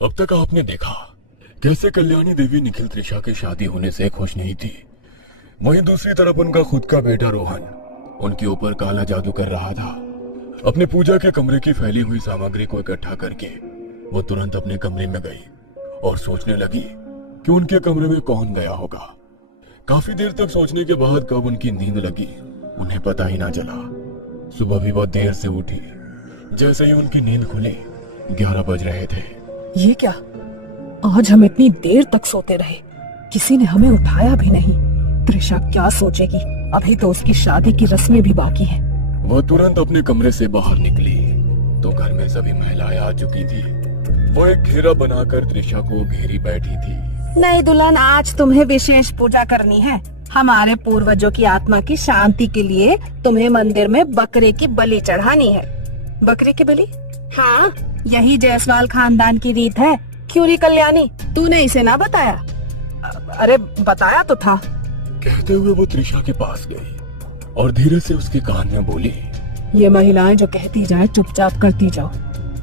अब तक आपने देखा कैसे कल्याणी देवी निखिल त्रिशा की शादी होने से खुश नहीं थी। वहीं दूसरी तरफ उनका खुद का बेटा रोहन उनके ऊपर काला जादू कर रहा था। अपने पूजा के कमरे की फैली हुई सामग्री को इकट्ठा करके वो तुरंत अपने कमरे में गई और सोचने लगी कि उनके कमरे में कौन गया होगा। काफी देर तक सोचने के बाद कब उनकी नींद लगी उन्हें पता ही ना चला। सुबह भी बहुत देर से उठी। जैसे ही उनकी नींद खुली 11 बज रहे थे। ये क्या, आज हम इतनी देर तक सोते रहे, किसी ने हमें उठाया भी नहीं। त्रिशा क्या सोचेगी, अभी तो उसकी शादी की रस्में भी बाकी हैं। वो तुरंत अपने कमरे से बाहर निकली तो घर में सभी महिलाएं आ चुकी थी। वो एक घेरा बनाकर त्रिशा को घेरी बैठी थी। नहीं दुल्हन, आज तुम्हें विशेष पूजा करनी है। हमारे पूर्वजों की आत्मा की शांति के लिए तुम्हें मंदिर में बकरे की बलि चढ़ानी है। बकरे की बलि? हाँ, यही जायसवाल खानदान की रीत है। क्यों री कल्याणी, तूने इसे ना बताया? अरे बताया तो था। कहते हुए वो त्रिशा के पास गई और धीरे से उसके कान में बोली, ये महिलाएं जो कहती जाए चुपचाप करती जाओ।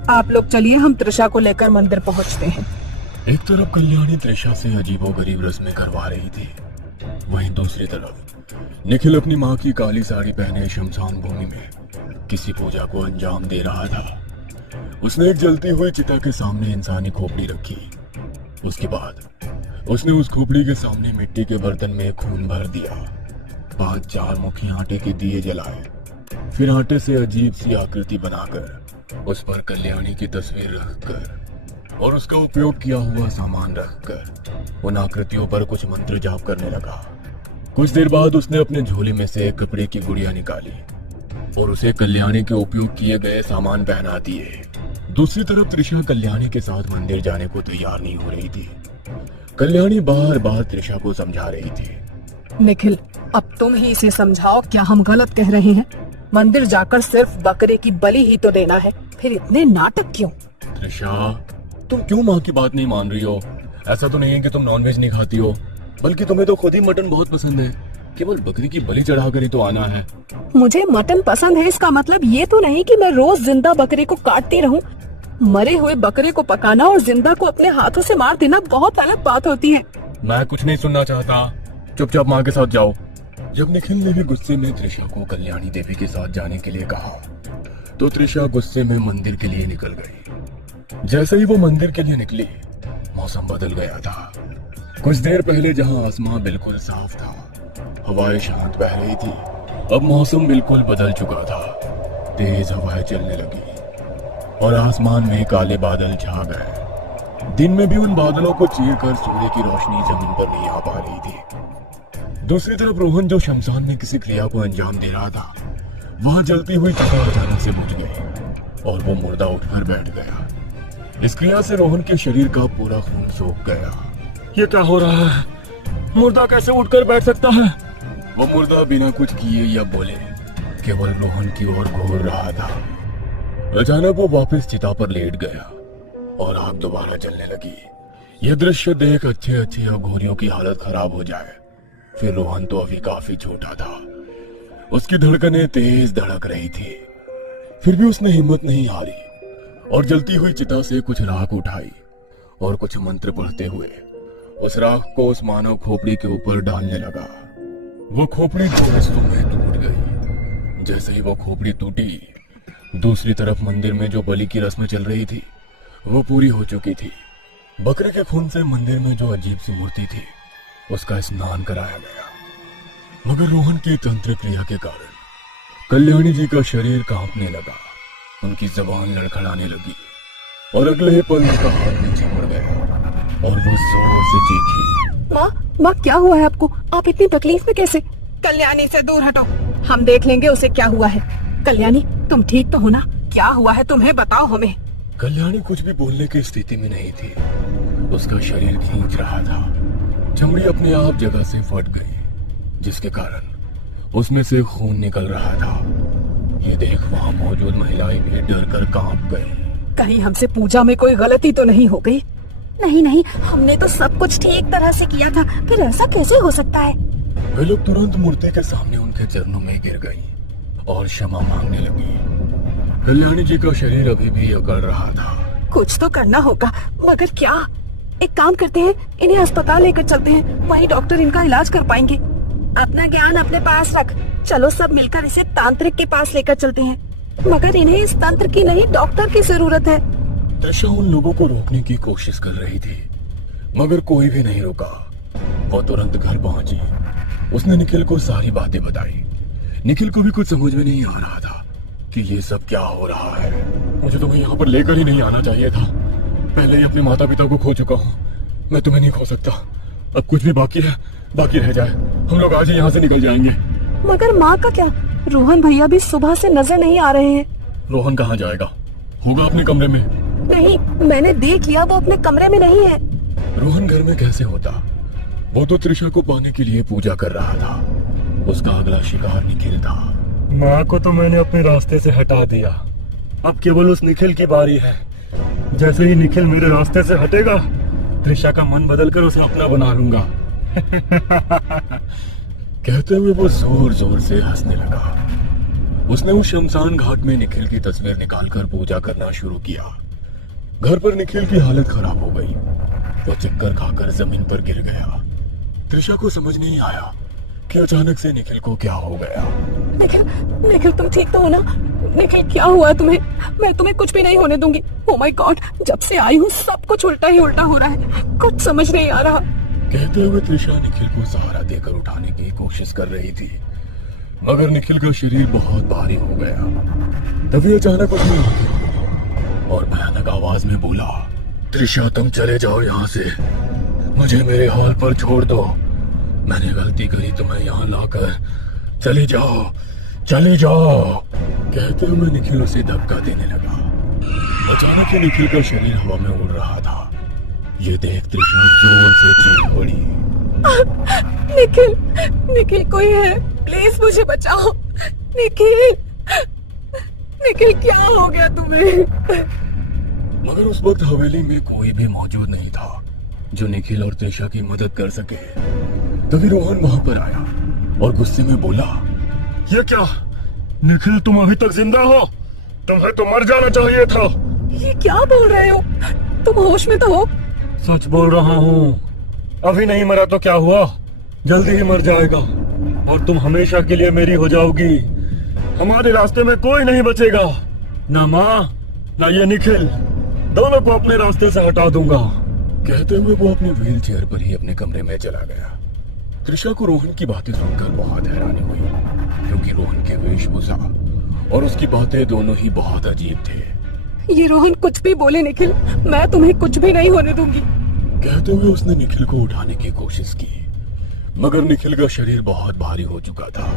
आप लोग चलिए, हम त्रिशा को लेकर मंदिर पहुंचते हैं। एक तरफ कल्याणी त्रिशा से अजीबोगरीब रस्में करवा रही थी, वहीं दूसरी तरफ निखिल अपनी माँ की काली साड़ी पहने शमशान भूमि में किसी पूजा को अंजाम दे रहा था। उसने एक जलती हुई चिता के सामने इंसानी खोपड़ी रखी। उसके बाद उसने उस खोपड़ी के सामने मिट्टी के बर्तन में खून भर दिया। 5-4 मुखी आटे के दिए जलाए। फिर आटे से अजीब सी आकृति बनाकर उस पर कल्याणी की तस्वीर रखकर और उसका उपयोग किया हुआ सामान रखकर उन आकृतियों पर कुछ मंत्र जाप करने लगा। कुछ देर बाद उसने अपने झोले में से एक कपड़े की गुड़िया निकाली और उसे कल्याणी के उपयोग किए गए सामान पहना दिए। दूसरी तरफ त्रिशा कल्याणी के साथ मंदिर जाने को तैयार नहीं हो रही थी। कल्याणी बार बार त्रिशा को समझा रही थी। निखिल, अब तुम ही इसे समझाओ, क्या हम गलत कह रहे हैं? मंदिर जाकर सिर्फ बकरे की बलि ही तो देना है, फिर इतने नाटक क्यों? त्रिशा, तुम क्यों माँ की बात नहीं मान रही हो? ऐसा तो नहीं है कि तुम नॉनवेज नहीं खाती हो, बल्कि तुम्हें तो खुद ही मटन बहुत पसंद है। केवल बकरी की बलि चढ़ाकर ही तो आना है। मुझे मटन पसंद है, इसका मतलब ये तो नहीं कि मैं रोज जिंदा बकरे को काटती रहूं। मरे हुए बकरे को पकाना और जिंदा को अपने हाथों से मार देना बहुत अलग बात होती है। मैं कुछ नहीं सुनना चाहता, चुपचाप माँ के साथ जाओ। जब निखिल ने भी गुस्से में त्रिशा को कल्याणी देवी के साथ जाने के लिए कहा तो त्रिशा गुस्से में मंदिर के लिए निकल गई। जैसे ही वो मंदिर के लिए निकली, मौसम बदल गया था। कुछ देर पहले जहाँ आसमान बिल्कुल साफ था, हवाएं शांत बह रही थी, अब मौसम बिल्कुल बदल चुका था। तेज हवाएं चलने लगी और आसमान में काले बादल छा गए। दिन में भी उन बादलों को चीरकर सूर्य की रोशनी जमीन पर नहीं आ पा रही थी। दूसरी तरफ रोहन जो शमशान में किसी क्रिया को अंजाम दे रहा था, वहां जलती हुई चिता अचानक से बुझ गई और वो मुर्दा उठकर बैठ गया। इस क्रिया से रोहन के शरीर का पूरा खून सूख गया। ये क्या हो रहा है? मुर्दा कैसे उठकर बैठ सकता है? वो मुर्दा बिना कुछ किए या बोले केवल रोहन की ओर घूर रहा था। अचानक वो वापस चिता पर लेट गया और आग दोबारा जलने लगी। यह दृश्य देख अच्छे अघोरियों की हालत खराब हो जाए। फिर रोहन तो अभी काफी छोटा था, उसकी धड़कनें तेज धड़क रही थी। फिर भी उसने हिम्मत नहीं हारी और जलती हुई चिता से कुछ राख उठाई और कुछ मंत्र पढ़ते हुए उस राख को उस मानव खोपड़ी के ऊपर डालने लगा। वो खोपड़ी 2 हिस्सों में टूट गई। जैसे ही वो खोपड़ी टूटी, दूसरी तरफ मंदिर में जो बलि की रस्म चल रही थी वो पूरी हो चुकी थी। बकरे के खून से मंदिर में जो अजीब सी मूर्ति थी उसका स्नान कराया गया। मगर रोहन की तंत्र क्रिया के कारण कल्याणी जी का शरीर कांपने लगा, उनकी जबान लड़खड़ाने लगी और अगले पल उनका हाथ नीचे मुड़ गया और वो जोर से चीखी। माँ, क्या हुआ है आपको? आप इतनी तकलीफ में कैसे? कल्याणी से दूर हटो, हम देख लेंगे उसे क्या हुआ है। कल्याणी, तुम ठीक तो हो ना? क्या हुआ है तुम्हें, बताओ हमें। कल्याणी कुछ भी बोलने की स्थिति में नहीं थी। उसका शरीर खींच रहा था, चमड़ी अपने आप जगह से फट गई, जिसके कारण उसमें से खून निकल रहा था। ये देख वहाँ मौजूद महिलाएं भी डर कर कांप गई। कहीं हमसे पूजा में कोई गलती तो नहीं हो गई? नहीं, हमने तो सब कुछ ठीक तरह से किया था, फिर ऐसा कैसे हो सकता है? वे लोग तुरंत मूर्ति के सामने उनके चरणों में गिर गई और क्षमा मांगने लगी। कल्याणी जी का शरीर अभी भी अकड़ रहा था। कुछ तो करना होगा, मगर क्या? एक काम करते हैं, इन्हें अस्पताल लेकर चलते हैं, वहीं डॉक्टर इनका इलाज कर पाएंगे। अपना ज्ञान अपने पास रख, चलो सब मिलकर इसे तांत्रिक के पास लेकर चलते हैं। मगर इन्हें इस तंत्र की नहीं, डॉक्टर की जरूरत है। त्रिशा उन लोगों को रोकने की कोशिश कर रही थी, मगर कोई भी नहीं रुका। वो तुरंत घर पहुंची। उसने निखिल को सारी बातें बताई। निखिल को भी कुछ समझ में नहीं आ रहा था कि ये सब क्या हो रहा है। मुझे तुम्हें यहाँ पर लेकर ही नहीं आना चाहिए था। पहले ही अपने माता पिता को खो चुका हूँ, मैं तुम्हें नहीं खो सकता। अब कुछ भी बाकी है, बाकी रह जाए, हम लोग आज ही यहाँ से निकल जाएंगे। मगर माँ का क्या? रोहन भैया भी सुबह से नजर नहीं आ रहे हैं। रोहन कहाँ जाएगा? होगा अपने कमरे में। नहीं, मैंने देख लिया, वो अपने कमरे में नहीं है। रोहन घर में कैसे होता? वो तो त्रिशा को पाने के लिए पूजा कर रहा था। उसका अगला शिकार निखिल था। माँ को तो मैंने अपने रास्ते से हटा दिया, अब केवल उस निखिल की बारी है। जैसे ही निखिल मेरे रास्ते से हटेगा, त्रिशा का मन बदलकर उसे अपना बना लूंगा। कहते हुए वो जोर जोर से हंसने लगा। उसने उस शमशान घाट में निखिल की तस्वीर निकालकर पूजा करना शुरू किया। घर पर निखिल की हालत खराब हो गई। वो चक्कर खाकर जमीन पर गिर गया। त्रिशा को समझ नहीं आया कि अचानक से निखिल को क्या हो गया। निखिल तुम ठीक तो हो ना? निखिल क्या हुआ तुम्हें? मैं तुम्हें कुछ भी नहीं होने दूंगी। ओह माय गॉड, जब से आई हूँ सब कुछ उल्टा ही उल्टा हो रहा है, कुछ समझ नहीं आ रहा। कहते हुए त्रिशा निखिल को सहारा देकर उठाने की कोशिश कर रही थी, मगर निखिल का शरीर बहुत भारी हो गया। तभी अचानक उसने और भयानक आवाज में बोला, त्रिशा तुम चले जाओ यहाँ से, मुझे मेरे हाल पर छोड़ दो। मैंने गलती करी तुम्हें यहाँ लाकर, चले जाओ चले जाओ। कहते हुए निखिल उसे धक्का देने लगा। अचानक ही निखिल का शरीर हवा में उड़ रहा था। ये देख त्रिशा जोर से चीख पड़ी। निखिल, निखिल कोई है, प्लीज मुझे बचाओ। निखिल, निखिल क्या हो गया तुम्हें? मगर उस वक्त हवेली में कोई भी मौजूद नहीं था जो निखिल और त्रिशा की मदद कर सके। तभी रोहन वहां पर आया और गुस्से में बोला, ये क्या निखिल, तुम अभी तक जिंदा हो? तुम्हें तो मर जाना चाहिए था। ये क्या बोल रहे हो? तुम होश में तो हो? सच बोल रहा हूँ। अभी नहीं मरा तो क्या हुआ, जल्दी ही मर जाएगा और तुम हमेशा के लिए मेरी हो जाओगी। हमारे रास्ते में कोई नहीं बचेगा, ना माँ ना ये निखिल, दोनों को अपने रास्ते से हटा दूंगा। कहते हुए वो अपने व्हील चेयर पर ही अपने कमरे में चला गया। त्रिशा को रोहन की बातें सुनकर बहुत हैरानी हुई, क्योंकि रोहन के वेशभूषा और उसकी बातें दोनों ही बहुत अजीब थे। ये रोहन कुछ भी बोले निखिल, मैं तुम्हें कुछ भी नहीं होने दूंगी। कहते हुए उसने निखिल को उठाने की कोशिश की, मगर निखिल का शरीर बहुत भारी हो चुका था।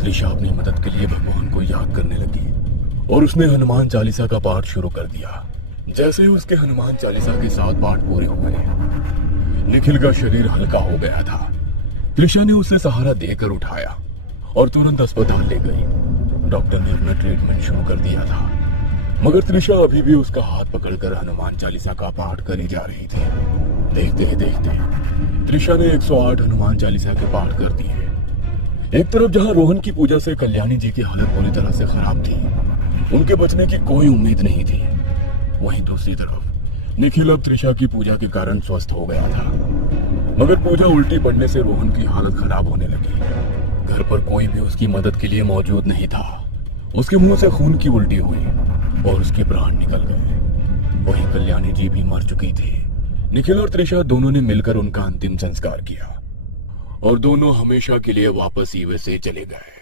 त्रिशा अपनी मदद के लिए भगवान को याद करने लगी और उसने हनुमान चालीसा का पाठ शुरू कर दिया। जैसे ही उसके हनुमान चालीसा के 7 पाठ पूरे हो गए, निखिल का शरीर हल्का हो गया था। त्रिशा ने उसे सहारा देकर उठाया और तुरंत अस्पताल ले गई। डॉक्टर ने अपना ट्रीटमेंट शुरू कर दिया था, मगर त्रिशा अभी भी उसका हाथ पकड़कर हनुमान चालीसा का पाठ करी जा रही थी। देखते ही देखते त्रिशा ने 108 हनुमान चालीसा के पाठ कर दिए। एक तरफ जहां रोहन की पूजा से कल्याणी जी की हालत पूरी तरह से खराब थी, उनके बचने की कोई उम्मीद नहीं थी, वहीं दूसरी तरफ निखिल अब त्रिशा की पूजा के कारण स्वस्थ हो गया था। मगर पूजा उल्टी पड़ने से रोहन की हालत खराब होने लगी। घर पर कोई भी उसकी मदद के लिए मौजूद नहीं था। उसके मुंह से खून की उल्टी हुई और उसके प्राण निकल गए। वहीं कल्याणी जी भी मर चुकी थी। निखिल और त्रिशा दोनों ने मिलकर उनका अंतिम संस्कार किया और दोनों हमेशा के लिए वापस यूएसए चले गए।